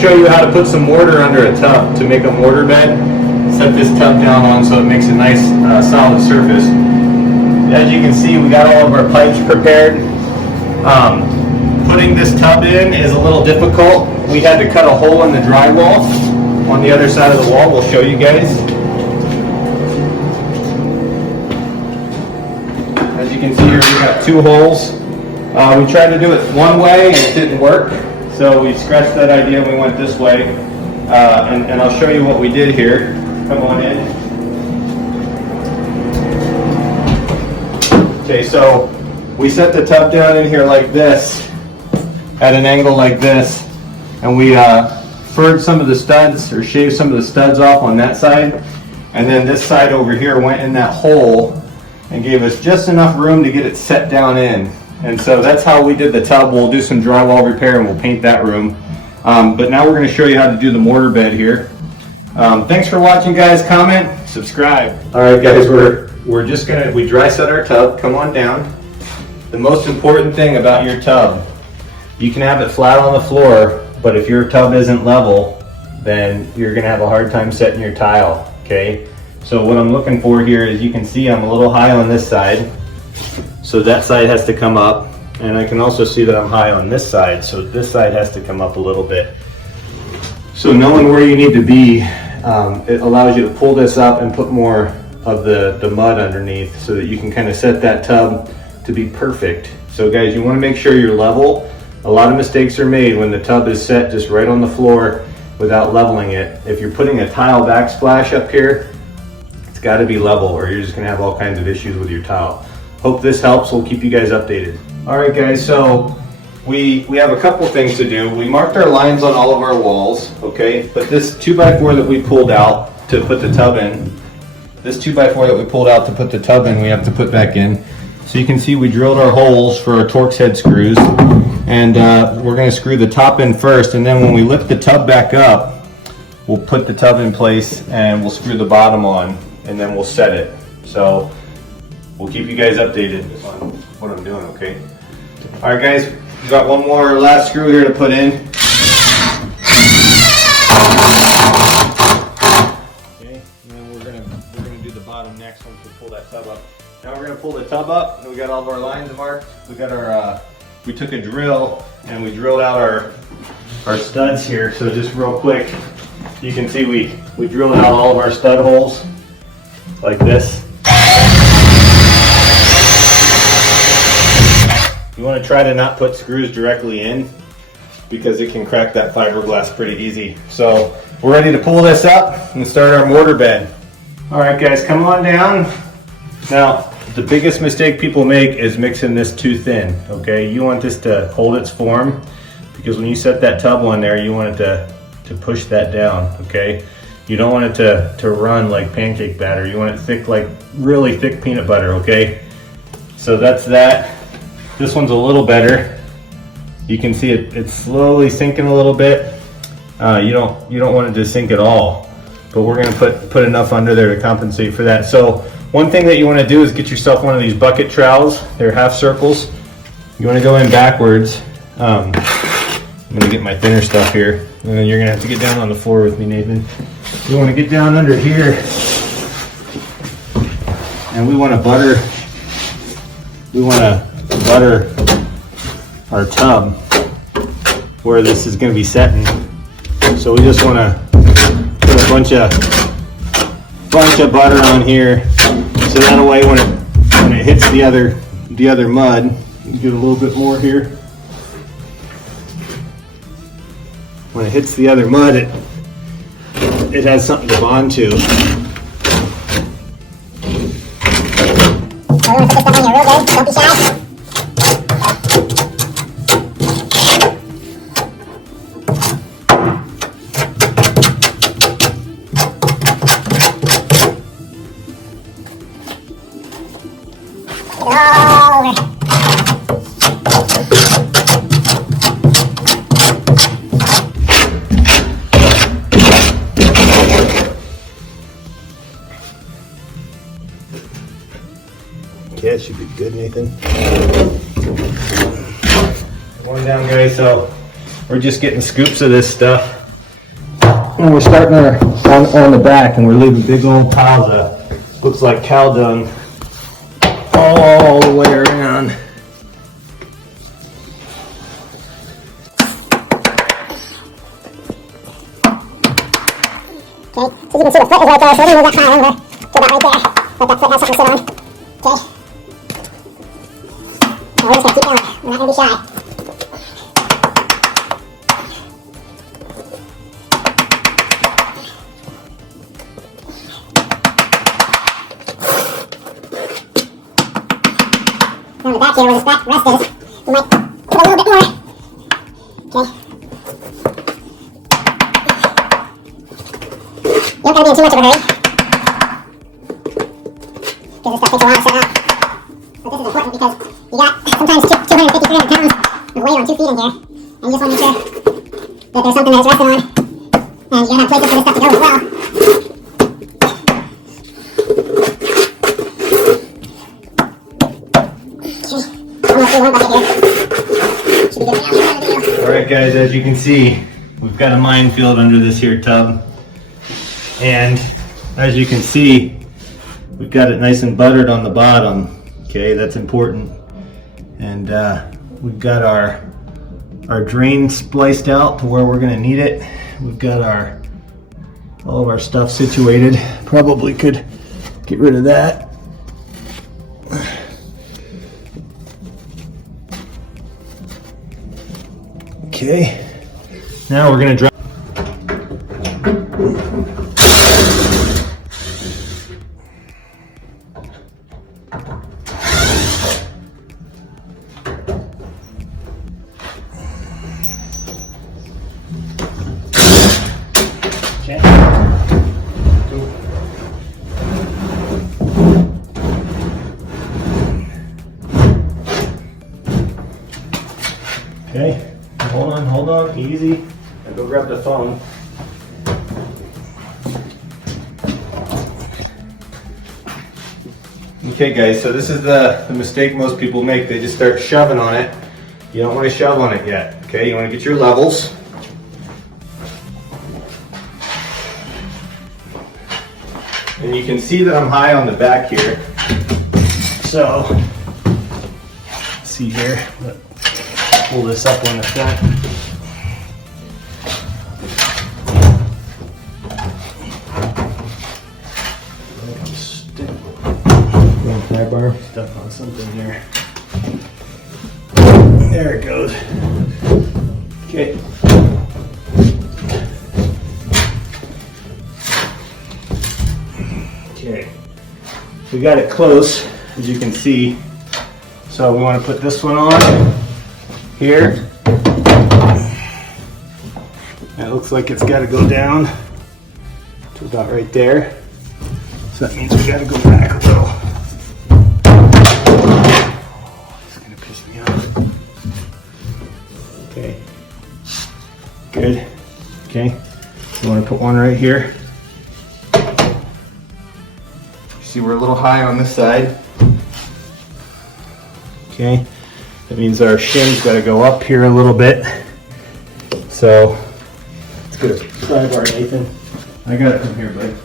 show you how to put some mortar under a tub to make a mortar bed. Set this tub down on so it makes a nice solid surface. As you can see, we got all of our pipes prepared. Putting this tub in is a little difficult. We had to cut a hole in the drywall on the other side of the wall. We'll show you guys. As you can see here, we got 2 holes. We tried to do it one way and it didn't work. So we scratched that idea and we went this way. And I'll show you what we did here. Come on in. Okay, so we set the tub down in here like this, at an angle like this, and we furred some of the studs, or shaved some of the studs off on that side, and then this side over here went in that hole and gave us just enough room to get it set down in. And so that's how we did the tub. We'll do some drywall repair and we'll paint that room. But now we're going to show you how to do the mortar bed here. Thanks for watching, guys. Comment, subscribe. All right, guys, we're just gonna, we dry set our tub. Come on down. The most important thing about your tub, you can have it flat on the floor, but if your tub isn't level, then you're gonna have a hard time setting your tile, okay? So what I'm looking for here is, you can see I'm a little high on this side, so that side has to come up, and I can also see that I'm high on this side, so this side has to come up a little bit. So knowing where you need to be, it allows you to pull this up and put more of the mud underneath so that you can kind of set that tub to be perfect. So guys, you want to make sure you're level. A lot of mistakes are made when the tub is set just right on the floor without leveling it. If you're putting a tile backsplash up here, it's got to be level or you're just going to have all kinds of issues with your tile. Hope this helps. We'll keep you guys updated. All right, guys, so we have a couple things to do. We marked our lines on all of our walls, okay? But this 2x4 that we pulled out to put the tub in, we have to put back in. So you can see we drilled our holes for our Torx head screws, and we're going to screw the top in first, and then when we lift the tub back up, we'll put the tub in place and we'll screw the bottom on, and then we'll set it. So we'll keep you guys updated on what I'm doing, okay? All right, guys. We've got one more last screw here to put in. Okay, and then we're gonna do the bottom next once we pull that tub up. Now we're gonna pull the tub up, and we got all of our lines marked. We got our we took a drill and we drilled out our studs here. So just real quick, you can see we drilled out all of our stud holes like this. You want to try to not put screws directly in because it can crack that fiberglass pretty easy. So we're ready to pull this up and start our mortar bed. All right, guys, come on down. Now, the biggest mistake people make is mixing this too thin, okay? You want this to hold its form because when you set that tub on there, you want it to push that down, okay? You don't want it to run like pancake batter. You want it thick, like really thick peanut butter, okay? So that's that. This one's a little better. You can see it's slowly sinking a little bit. You don't want it to sink at all, but we're gonna put enough under there to compensate for that. So one thing that you want to do is get yourself one of these bucket trowels. They're half circles. You want to go in backwards. I'm gonna get my thinner stuff here, and then you're gonna have to get down on the floor with me, Nathan. You want to get down under here, and we want to butter our tub where this is going to be setting. So we just want to put a bunch of butter on here, so that way when it hits the other mud, you get a little bit more here. When it hits the other mud, it has something to bond to. I want to put this stuff on here real good. Don't be shy. Yeah, it should be good, Nathan. One down, guys. So we're just getting scoops of this stuff. And we're starting on the back, and we're leaving big old piles of, looks like cow dung, all the way around. Okay, so you can see the foot is right there, so we're gonna move that pile over to about right there. Let that foot have something to sit on. Okay. Now we're just gonna keep going. We're not gonna be shy. Now the back here where this back rest is, we might put a little bit more. Okay. You don't gotta be in too much of a hurry. Because this stuff takes a while to set up. But this is important because you got sometimes 250, 300 pounds of weight on 2 feet in here. And you just want to make sure that there's something that it's resting on. And you gotta have places for this stuff to go as well. Alright guys, as you can see, we've got a minefield under this here tub. And as you can see, we've got it nice and buttered on the bottom. Okay, that's important. And we've got our drain spliced out to where we're gonna need it. We've got all of our stuff situated. Probably could get rid of that. Okay, now we're gonna drop. Okay, hold on, easy. I'll go grab the phone. Okay guys, so this is the mistake most people make. They just start shoving on it. You don't want to shove on it yet, okay? You want to get your levels. And you can see that I'm high on the back here. So, let's see here. Pull this up on the front. Tie bar, stuff on something here. There it goes. Okay. Okay. We got it close, as you can see. So we want to put this one on here. And it looks like it's got to go down to about right there. So that means we got to go back a little. It's going to piss me off. Okay. Good. Okay. You want to put one right here. See, we're a little high on this side. Okay. That means our shim's got to go up here a little bit. So let's get a pry bar, Nathan. I got it from here, bud.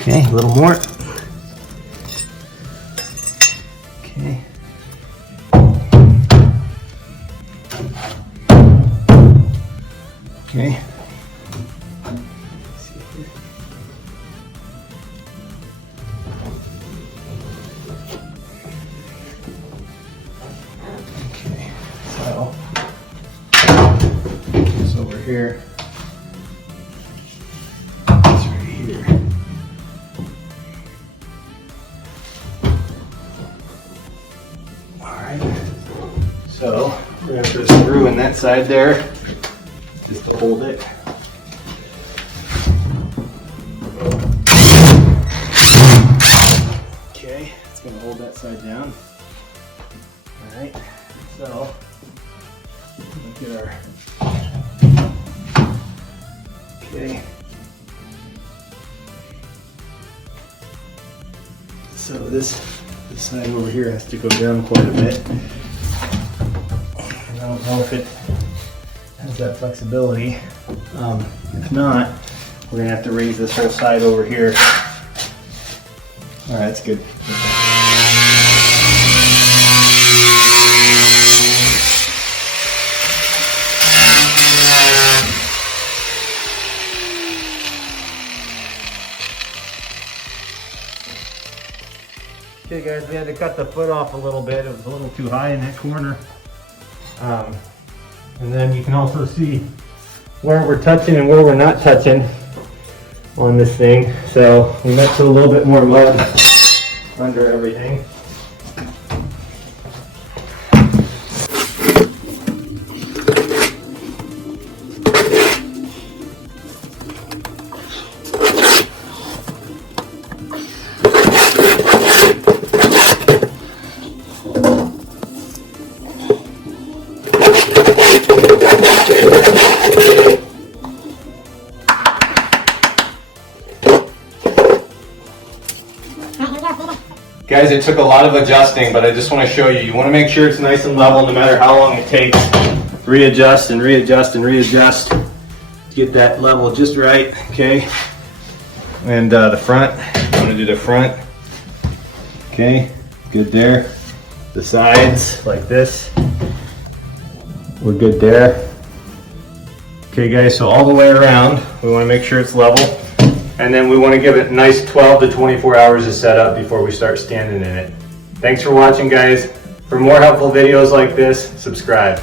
Okay, a little more. Okay. Okay. Okay, so it's over here. It's right here. So we're going to put a screw in that side there, just to hold it. Okay, let's gonna hold that side down. All right, so look at our, okay. So this side over here has to go down quite a bit. I don't know if it has that flexibility. If not, we're gonna have to raise this whole side over here. All right, that's good. Okay guys, we had to cut the foot off a little bit. It was a little too high in that corner. And then you can also see where we're touching and where we're not touching on this thing. So we might put a little bit more mud under everything. Guys, it took a lot of adjusting, but I just want to show you. You want to make sure it's nice and level no matter how long it takes. Readjust and readjust and readjust to get that level just right, okay? And the front, I want to do the front. Okay, good there. The sides, like this. We're good there. Okay guys, so all the way around, we want to make sure it's level. And then we want to give it a nice 12 to 24 hours of setup before we start standing in it. Thanks for watching guys. For more helpful videos like this, subscribe.